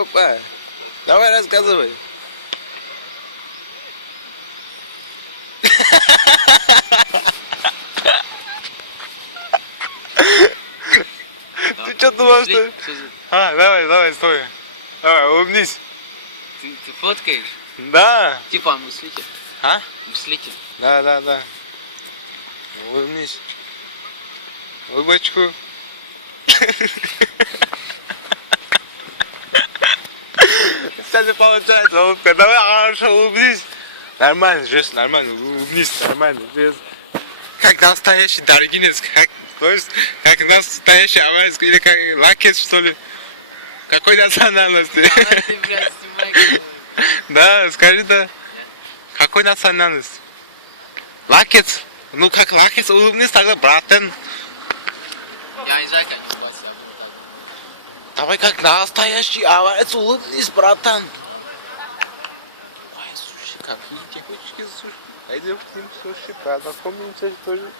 Опа, давай рассказывай. Ты что думал, что... Давай, стой. Давай, улыбнись. Ты фоткаешь? Да. Типа мыслитель. А? Мыслитель. Да. Улыбнись. Улыбочку. Сейчас не получается улыбка. Давай, хорошо, улыбнись. Нормально, жест, нормально. Улыбнись, нормально. Как настоящий даргинец. То есть, как настоящий аварийский или как лакет, что ли? Какой национальности? Давай ты, блядь, снимай. Да, скажи, да. Какой национальность? Лакет? Ну как лакет, улыбнись тогда, братан. Я не знаю, как улыбаться. Давай как настоящий аварец, улыбнись, братан. Ой, слушай, как видите, хочешь суши? Пойдем к ним суши, познакомимся тоже.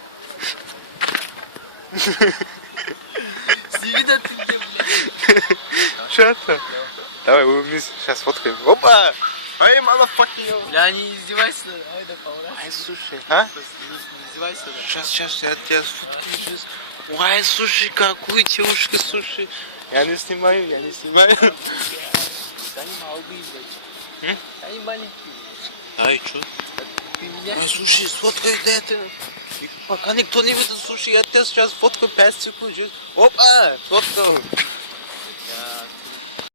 Сними на ты где, блядь. Что это? Давай, улыбнись, сейчас фоткаем. Опа! Ай, motherfucking. Бля, не издевайся, давай, да, поворачивай. Ай, слушай, а? Не издевайся, да. Сейчас, я тебя сфоткаю сейчас. Ой, слушай, какую девушка, слушай. Я не снимаю. Да не малый, блядь. Да не маленький. Ай, что? Ты меня... Ай, слушай, сфоткай это. Пока никто не видит, слушай, я тебя сейчас фоткаю 5 секунд. Опа, фоткал.